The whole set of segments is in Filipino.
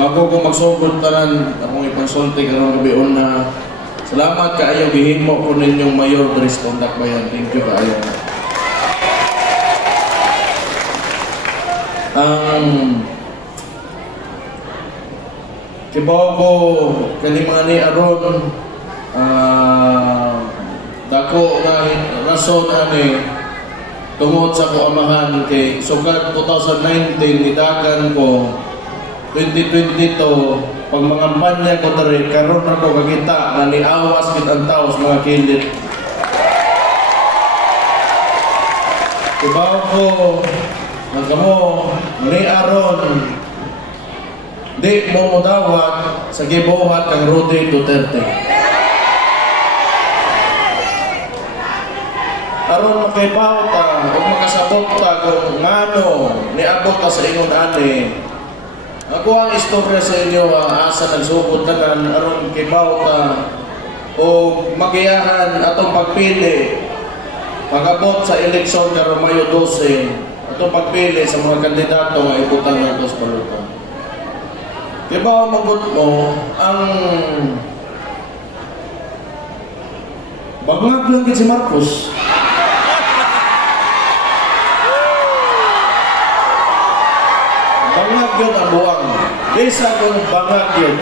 bago ko magsugod tanan akong ipangsulti karong gabi una. Salamat kaayo gihimo ko ninyong mayor diri sa Tondakbayan. Thank you kaayo. Kibaw ko kani mga ni aron dako nga rason ani tungod sa kuamahan kay sugad 2019 nidagan ko 2022 pag mga panya ko diri karon ako kakita nga niawas gid ang tawo sa mga kilid. Kibaw ko nagamo ni aron di mo modawat sa gibuhat kang Rudy Duterte. Aron makibaw ta o makasabot ta kung ngano niabot ta sa ingon ani. Ako ang istorya sa inyo asa nagsugod tanan aron kibaw ta o magiyahan atong pagpili pag-abot sa eleksyon karong Mayo 12 atong pagpili sa mga kandidato nga ibutan nato sa balutan. Kibaw magot mo ang bangag lang gid si Marcos. Bangag yun ang buwang. Isa kong bangag yun.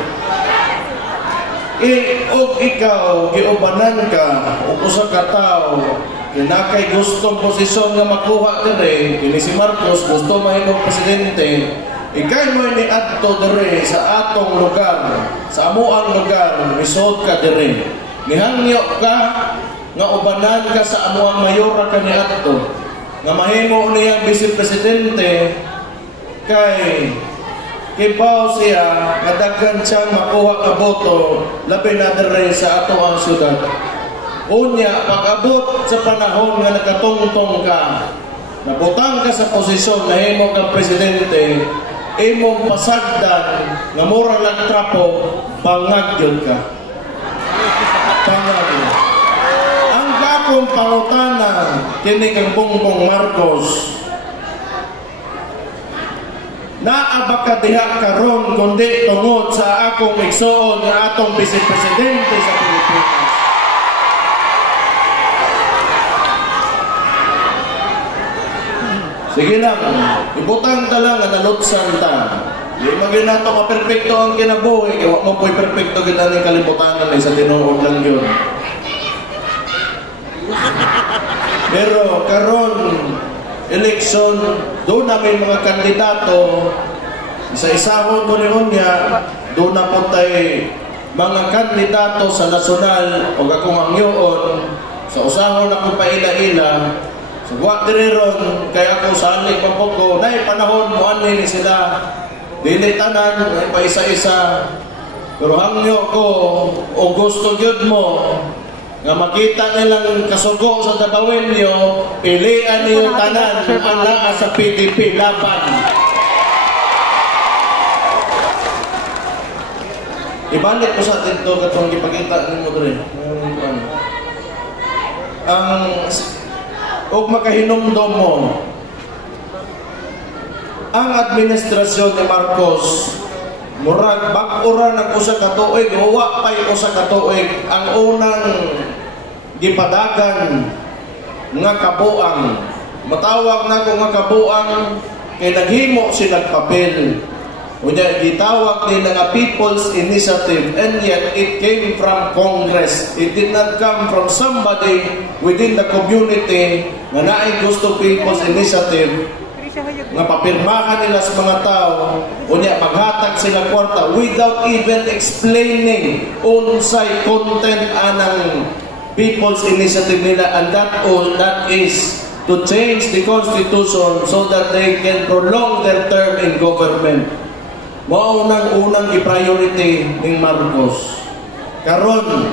Og ikaw, giubanan ka, o usa ka tao, kinakay gustong posisyon nga makuha dire, kini si Marcos, gusto mahimong presidente, ikay mo ni adto dire sa atong lugar, sa amuang lugar, resort ka dire. Nihangyo ka, nga ubanan ka sa amuang mayora ka ni adto, nga mahimo niyang vice-presidente, kay kibaw siya kadaghan siyang makuha ka boto labi na dire sa ato ang syudad. Unya pag-abot sa panahon nga nakatungtong ka, nabutang ka sa posisyon na himo kang presidente, imong pasagdan nga mura lang trapo, bangag yun ka. Bangag yun. Ang akong pangutanan kini kang Bongbong Marcos, naa ka diha karon kundi tungod sa akong igsuon nga atong vice-presidente sa Pilipinas. Sige lang, ibutang ta lang nga nalutsan ta. Di magina to maperpekto ang kinabuhi, kaya mo po'y perpekto kita ng kalibutan sa tinuod lang yun. Pero karon eleksyon, doon na may mga kandidato, isa-isahon ko rin niya, doon na po tayo mga kandidato sa nasyonal o akong hangyoon, sa usahon akong paila-ila, sa guwatiriron, kaya ako salig pa po ko, na panahon mo anin sila, dilitanan, pa isa-isa, pero hangyo ko, o gusto yun mo, nga makita nilang kasugo sa Dabawin niyo, pilian niyo tanan ang naa sa PDP laban. Ibalik ko sa atin ito katong ipakita ninyo rin. Huwag makahinumdom mo. Ang administrasyon ni Marcos, murag bag-ura ng usa ka tuig, huwa pa'y usa ka tuig, ang unang gipadagan nga kabuang. Matawag na ko nga kabuang kay naghimo si nagpapel. Unya gitawag din nga People's Initiative, and yet it came from Congress. It did not come from somebody within the community nga naay gusto People's Initiative nga papirmahan nila sa mga tao, unya maghatag sila kwarta without even explaining unsay content anang People's Initiative nila, and that is to change the Constitution so that they can prolong their term in government. Mao nang unang i-priority ng Marcos. Karon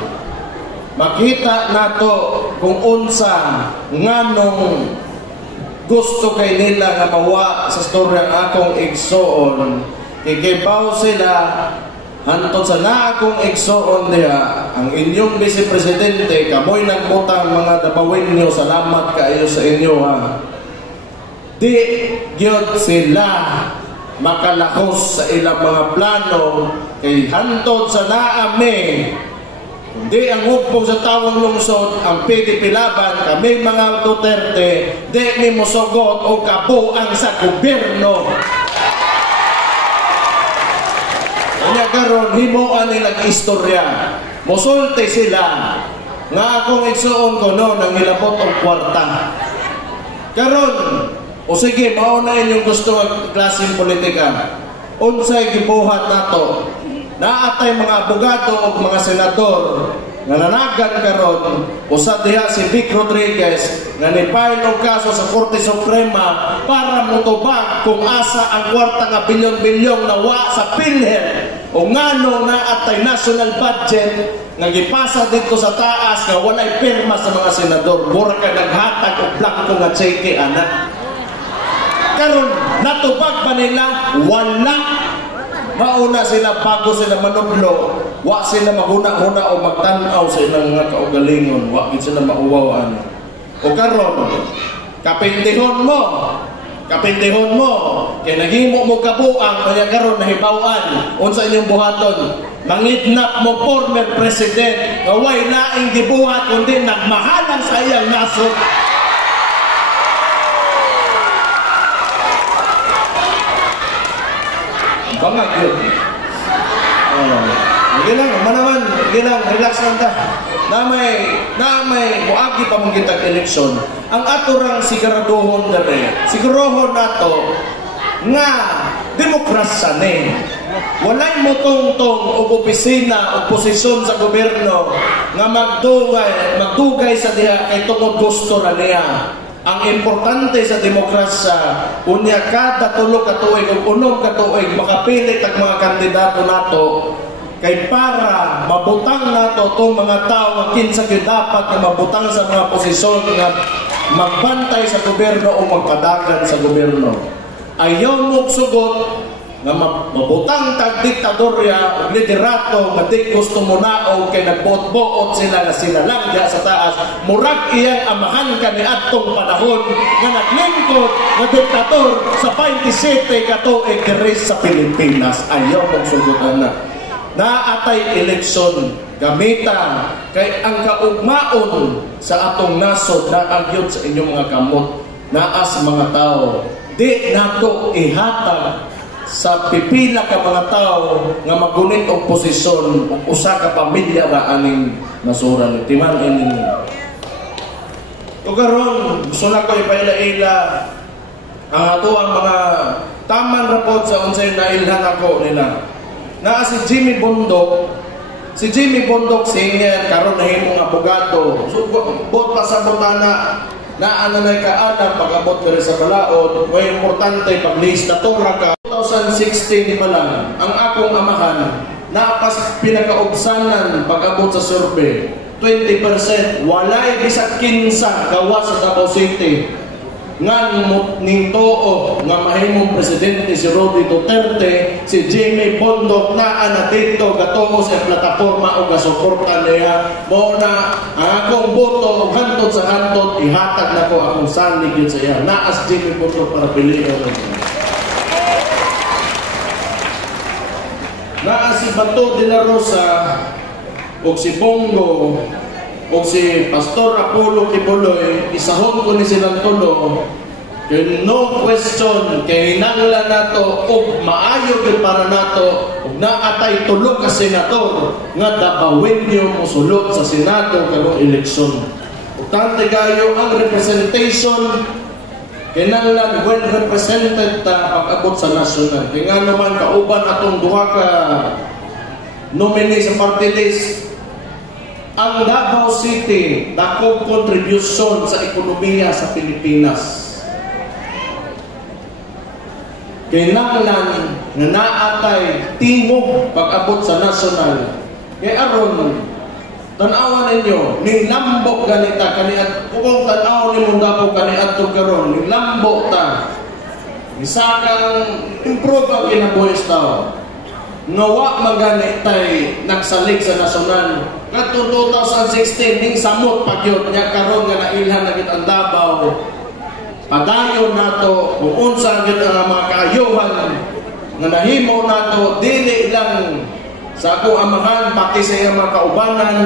makita nato kung unsa nganong gusto kay nila nga mawa sa storya ng akong igsoon. Ikibaw sila hantod sa na akong igsoon diha, ang inyong vice-presidente, kamoy nagbutang mga Dabawin niyo, salamat kaayo sa inyo ha. Di gyud sila makalahos sa ilang mga plano kay hantod sa naami. Di ang hugpong sa tawang lungsod, ang PDP laban, kami mga Duterte, di ni mosugot o kabuang sa gobyerno. Kanya karon himuan nilang istorya. Musulti sila nga akong igsuon ko no nang hilabot og kwarta. Karon, o sige, maunain yung gusto ng klaseng politika. Unsay gibuhat nato? Naatay mga abogado o mga senador nga nanagan karon usa diha si Vic Rodriguez nga ni-file og kaso sa Korte Suprema para motubag kung asa ang kwarta nga bilyon-bilyon nawa sa PhilHealth o ngano naatay national budget nga gipasa dito sa taas nga walay pirma sa mga senador. Mura ka naghatag og blanco nga cheque anak. Karon natubag ba nila? Wala. Mauna sila bago sila manublo, wa sila maghuna-huna o magtanaw sa ilang mga kaugalingon, wa sila mauwawan. O karon, kapindihon mo, kaya naghimo mo kabuang, kaya karon nahibawan, unsa inyong buhaton, mangidnap mo former president, away laing gibuhat, kundi nagmahalan sa iyang nasod. Bangag yun. Hindi lang, relax lang ta. Na may muagi pa mong kitag eleksyon. Ang aturang siguraduhon na rin. Sigurohon nato nga demokrasya ni. Walay mo tong o opisina o posisyon sa gobyerno nga magdugay sa diha kay tungod gusto na niya. Ang importante sa demokrasya, unya kada tulo ka tuig o unom ka tuig makapilit ang mga kandidato nato kay para mabutang nato itong mga tao nga kinsa gyud dapat na mabutang sa mga posisyon nga magbantay sa gobyerno o magpadagan sa gobyerno. Ayaw mo sugot nga mabutang tag diktadorya o liderato nga di gusto mo na o kay nagbuot-buot sila na sila lang diya sa taas. Murag iyang amahan ka ni atong panahon nga naglingkod nga diktador sa 27 katuig diri sa Pilipinas. Ayaw mong sugutan na. Naatay eleksyon gamita kay ang kaugmaon sa atong nasod na agyod sa inyong mga kamot naas mga tao. Di nato ihatag sa pipila ka mga tao nga magunit og posisyon o usa ka pamilya ra aning nasuran timan ini. O karon gusto na ko ipaila-ila ang ato ang mga taman report sa unsay nailhan ako nila. Naa si Jimmy Bondok. Si Jimmy Bondok senior karon nahimong abogado. So bot pa sa botana na anay kaadang pag-abot ka sa balaod, may importante pag-listatura ka. 2016 pa lang, ang akong amahan, napas pinakaubsanan pag-abot sa survey. 20%, walay bisag kinsa gawa sa Davao City. Ngan ning tuo nga mahimong presidente si Roddy Duterte, si Jimmy Bondok na dito gatuo sa plataporma o gasuporta niya. Mo na ang akong boto hantod sa hantod ihatag nako akong salig yun sa iya. Naas Jimmy Bondok para piliin. Naas si Bato de la Rosa o si Bongo o si Pastor Apollo Kibuloy, isahon ko ni silang tulo, kay no question, kay hinanglan nato o maayo yun para nato o naatay tulo ka senator nga dabawin niyo musulot sa Senado karong eleksyon. Tante kayo ang representation kinanglan well represented pag-abot sa national. Kaya nga naman kauban atong duha ka nominee sa party list. Ang Davao City, dakong contribution sa ekonomiya sa Pilipinas. Kinanglan na naatay tingog pag-abot sa national. Kaya aron, tanawan ninyo, nilambok ganita, kaniat, kung tanaw ni mong Davao kaniat to karon, nilambok ta. Isakang improve ang kinabuhis tao. Nawa maganitay nagsalig sa nasyonal. Kadto 2016 ning samot pagyod nya karon nga nailhan na gid ang Davao. Padayon nato kung unsa gid ang mga kaayuhan nga nahimo nato dili lang sa akong amahan pati sa iyang mga kaubanan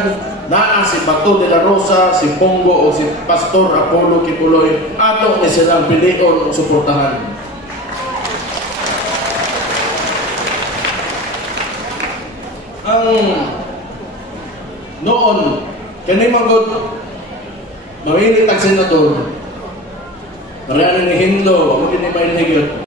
naa si Bato de la Rosa, si Pongo o si Pastor Apollo Kipuloy ato ni silang pilion o suportahan. Ang noon kani magod mawili tag senador Mariano ni Hinlo, mo din ni Maynigit.